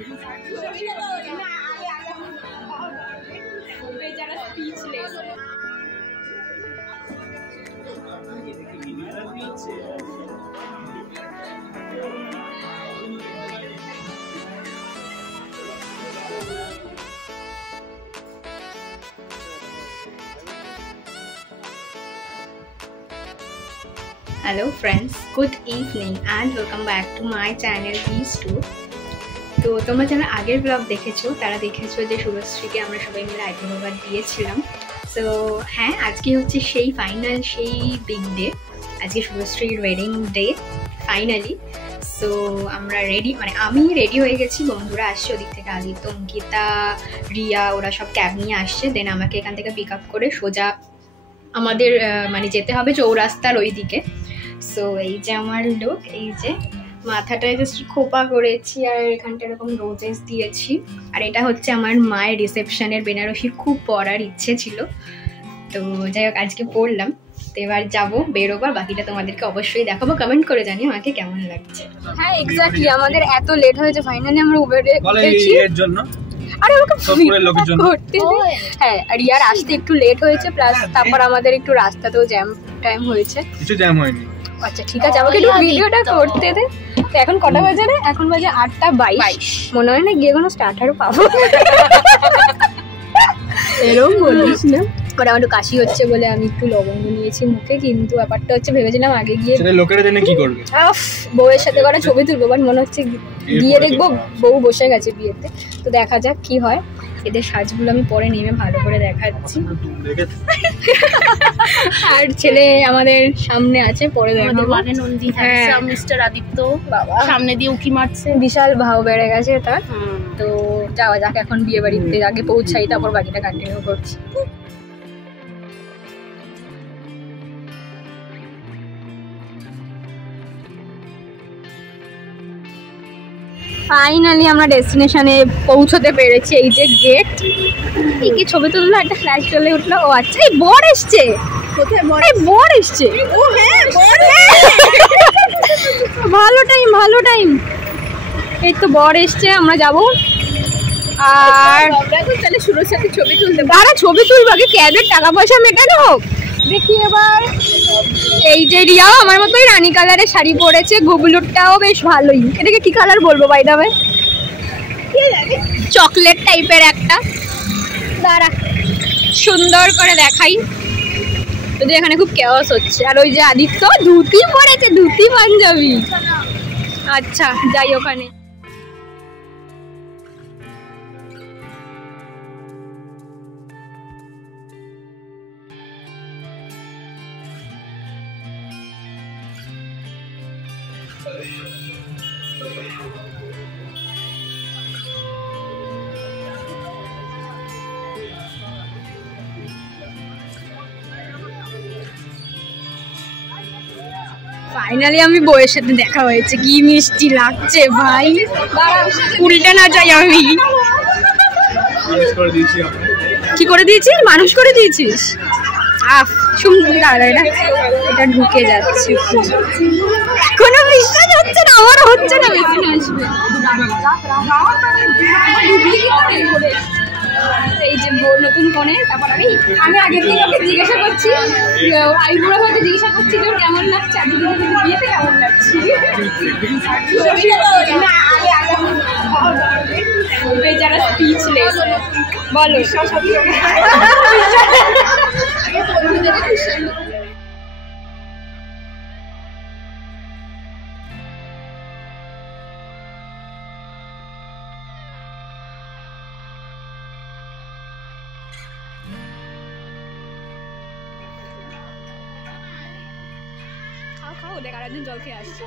Hello friends, good evening and welcome back to my channel T2। তো তোমরা যারা আগের ব্লগ দেখেছো তারা দেখেছো যে শুভশ্রীকে আমরা সবাই মিলে আইটেমবার দিয়েছিলাম। সো হ্যাঁ, আজকে হচ্ছে সেই ফাইনাল, সেই বিগ ডে। আজকে শুভশ্রীর ওয়েডিং ডে ফাইনালি। সো আমরা রেডি, মানে আমি রেডি হয়ে গেছি, বন্ধুরা আসছে ওদিক থেকে, আদিত্য, অঙ্কিতা, রিয়া, ওরা সব ক্যাব নিয়ে আসছে। দেন আমাকে এখান থেকে পিক আপ করে সোজা আমাদের মানে যেতে হবে চৌরাস্তার ওই দিকে। সো এই যে আমার লুক, এই যে মাথাটায় জাস্ট খোপা করেছি আর এখানটা এরকম রোজেস দিয়েছি। আর এটা হচ্ছে আমার মায়ের রিসেপশনের বেনারসি, খুব পরার ইচ্ছে ছিল, তো যাই হোক আজকে পড়লাম। তো এবার যাবো, বেরোবো, বাকিটা তোমাদেরকে অবশ্যই দেখাবো। কমেন্ট করে জানিও আমাকে কেমন লাগছে। হ্যাঁ এক্স্যাক্টলি, আমাদের এত লেট হয়েছে, ফাইনালি আমরা উবেরে উঠেছি এর জন্য। আরে ওকে করতে, হ্যাঁ আর ইয়ার আসতে একটু লেট হয়েছে, প্লাস তারপর আমাদের একটু রাস্তাতেও জ্যাম টাইম হয়েছে। কিছু জ্যাম হয়নি। আচ্ছা ঠিক আছে, আমাকে একটু ভিডিওটা করতে দে। তো এখন কটা বাজে রে? এখন বাজে 8:22। মনে হয় না গিয়ে কোনো স্টার্টারও পাবো। এরকম বলিস না। ওরা একটু কাশি হচ্ছে বলে আমি একটু লবঙ্গ নিয়েছি মুখে, কিন্তু ব্যাপারটা হচ্ছে ভেবেছিলাম আগে গিয়ে লোকেরা জন্য কি করবে, বউয়ের সাথে করা ছবি তুলবো, বাট মনে হচ্ছে গিয়ে দেখবো বউ বসে গেছে বিয়েতে। তো দেখা যাক কি হয়। এদের সাজগুলো আমি পরে নেমে ভালো করে দেখাচ্ছি। আর ছেলে আমাদের সামনে আছে, পরে দেখাবো। মিস্টার আদিত্য সামনে দিয়ে উকি মারছে, বিশাল ভাও বেড়ে গেছে তার। তো যাওয়া যাক এখন বিয়ে বাড়িতে, আগে পৌঁছাই তারপর বাকিটা কন্টিনিউ করছি। ফাইনালি আমরা ডেস্টিনেশনে পৌঁছতে পেরেছি। এই যে গেট, এই কি ছবি তুললো, একটা ফ্ল্যাশ চলে উঠলো। ও আচ্ছা, এই বর এসছে। কোথায় বর? এই বর এসছে। ও হ্যাঁ বর, ভালো টাইম ভালো টাইম। এই তো বর এসছে, আমরা যাব। আর তাহলে শুরুর সাথে ছবি তুলতে, তারা ছবি তুলবো, আগে ক্যাবের টাকা পয়সা মেটানো হোক। দেখি এবার, এই যে রিয়াও আমার মতোই রানী কালারের শাড়ি পরেছে, গুবলুরটাও বেশ ভালোই। এটাকে কি কালার বলবো বাই দ্য ওয়ে? চকলেট টাইপের একটা, দাঁড়া সুন্দর করে দেখাই। যদি এখানে খুব কেওয়াস হচ্ছে। আর ওই যে আদিত্য ধুতি পরেছে, ধুতি পাঞ্জাবি। আচ্ছা যাই ওখানে। ফাইনালি আমি বউয়ের সাথে দেখা হয়েছে, কি মিষ্টি লাগছে ভাই। উল্টে না যাই আমি। কি করে দিয়েছিস? মানুষ করে দিয়েছিস? আফ সুন্দর। এটা ঢুকে যাচ্ছে, কোনো বিশ্বাস হচ্ছে না, আমারও হচ্ছে না। বেশি আসবে এই যে নতুন ফোনে। তারপর আমি আগের দিন ওকে জিজ্ঞাসা করছি, আইবুড়ো ভাইকে জিজ্ঞাসা করছি যে কেমন লাগছে, আগে বিয়েতে কেমন লাগছে। বেচারা স্পিচলেস। বলো খাও, দেখ আর একদিন জল খেয়ে আসছে।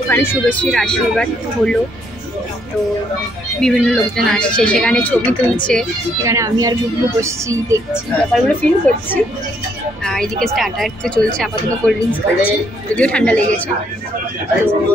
ওখানে শুভশ্রীর আশীর্বাদ হলো, তো বিভিন্ন লোকজন আসছে, সেখানে ছবি তুলছে। এখানে আমি আর গুগলু বসছি, দেখছি, ব্যাপারগুলো ফিল করছি। আর এদিকে স্টার্টার তো চলছে, আপাতত কোল্ড ড্রিঙ্কস খাচ্ছি, যদিও ঠান্ডা লেগেছে।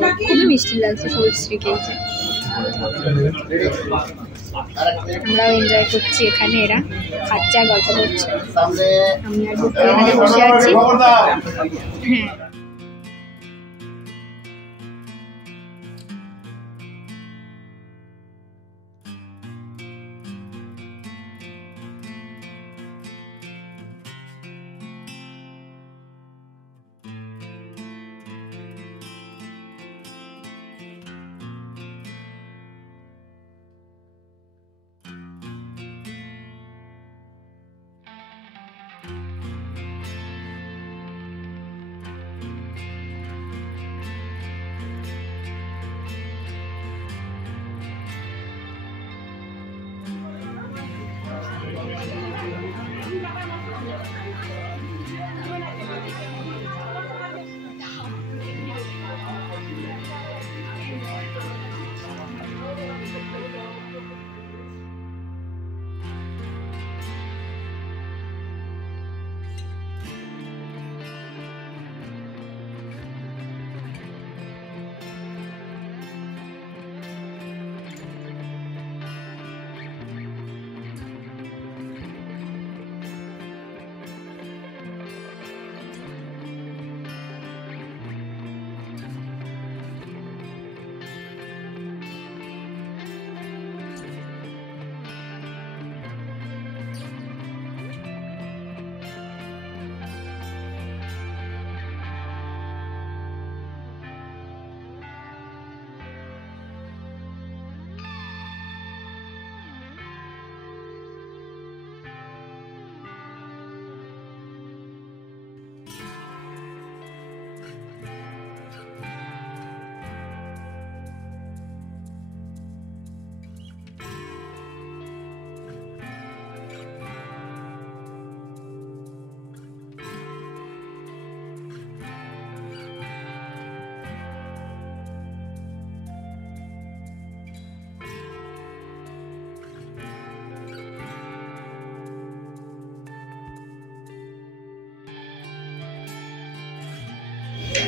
তো খুবই মিষ্টি লাগছে শুভশ্রীকে। আমরাও এনজয় করছি এখানে, এরা খাচ্ছে আর গল্প করছে, আমি আর গুগলু এখানে বসে আছি। হ্যাঁ,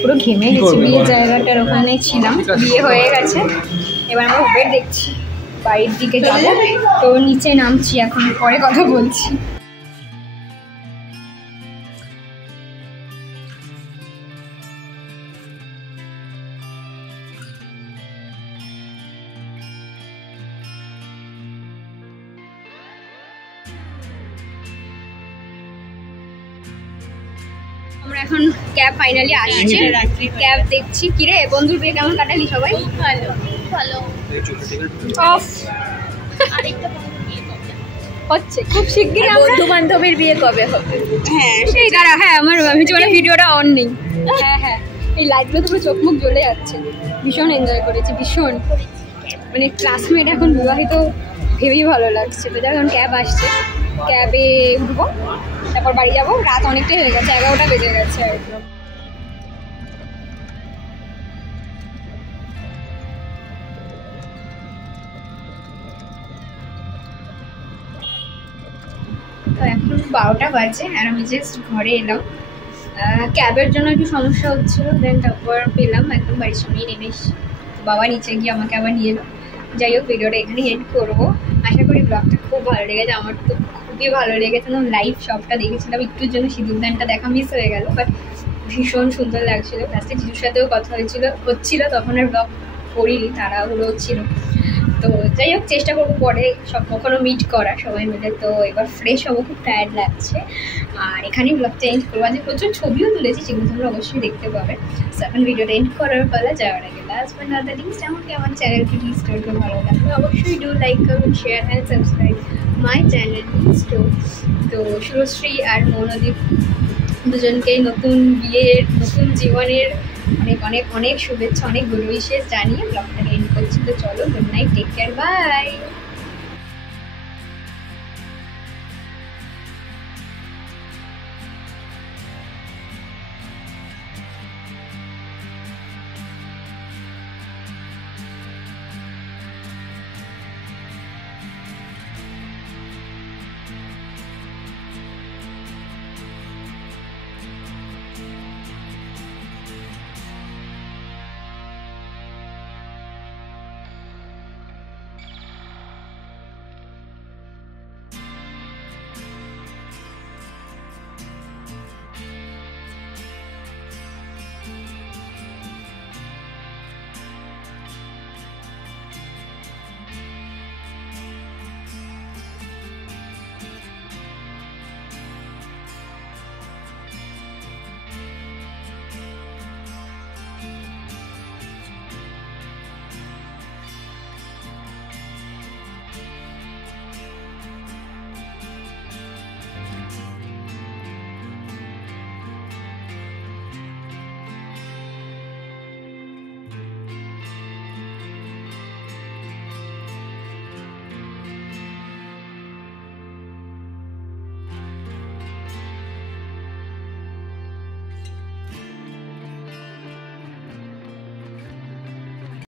পুরো ঘেমে গেছি। বিয়ের জায়গাটার ওখানে ছিলাম, বিয়ে হয়ে গেছে, এবার আমরা উবের দেখছি, বাড়ির দিকে যাবো। তো নিচে নামছি এখন, পরে কথা বলছি। আমরা এখন ক্যাব ফাইনালি আসছে, ক্যাব দেখছি। কিরে বন্ধুর বিয়ে কেমন কাটালি সবাই? ভালো ভালো। অফ হচ্ছে খুব শিগগিরই বন্ধু বান্ধবের বিয়ে কবে হবে? হ্যাঁ সেই দাঁড়া, হ্যাঁ আমার মানে ভিডিওটা অন নেই। হ্যাঁ হ্যাঁ, এই লাইটগুলো তো পুরো চোখ মুখ জ্বলে যাচ্ছে। ভীষণ এনজয় করেছি, ভীষণ। মানে ক্লাসমেট এখন বিবাহিত, ভেবেই ভালো লাগছে। তো এখন ক্যাব আসছে, ক্যাবে উঠবো, তারপর বাড়ি যাবো। রাত অনেকটাই হয়ে গেছে, 11টা বেজে গেছে একদম। তো এখন 12টা বাজে আর আমি জাস্ট ঘরে এলাম। ক্যাবের জন্য একটু সমস্যা হচ্ছিল, দেন তারপর পেলাম, একদম বাড়ির সামনেই নেমে এসেছি। বাবা নিচে গিয়ে আমাকে আবার নিয়ে এলো। যাই হোক, ভিডিওটা এখানেই এন্ড করবো। আশা করি ব্লগটা খুব ভালো লেগেছে, আমার তো খুবই ভালো লেগেছে। লাইভ সবটা দেখেছিলাম, একটুর জন্য সিঁদুরদানটা দেখা মিস হয়ে গেল, বাট ভীষণ সুন্দর লাগছিল। লাস্টে জিজুর সাথেও কথা হচ্ছিল, তখন আর ব্লগ করিনি, তাড়াহুড়ো হচ্ছিল। তো যাই হোক, চেষ্টা করবো পরে সব কখনো মিট করা সবাই মিলে। তো এবার ফ্রেশ হবো, খুব টায়ার্ড লাগছে। আর এখানেই ব্লগটা এন্ড করবো। আজ প্রচুর ছবিও তুলেছি, যেগুলো তোমরা অবশ্যই দেখতে পাবে। এখন ভিডিওটা এন্ড করার পালা, যাওয়ার আগে last but not the least, আমাকে আমার চ্যানেলকে রিস্টোরকে ভালো লাগবে অবশ্যই do like, comment, share and subscribe my channel Restore. তো শুভশ্রী আর মৌনদীপ দুজনকেই নতুন বিয়ের, নতুন জীবনের অনেক অনেক অনেক শুভেচ্ছা, অনেক গুড উইশেস জানিয়ে ব্লগটাকে এন্ড করছি। তো চলো, good night, take care, by.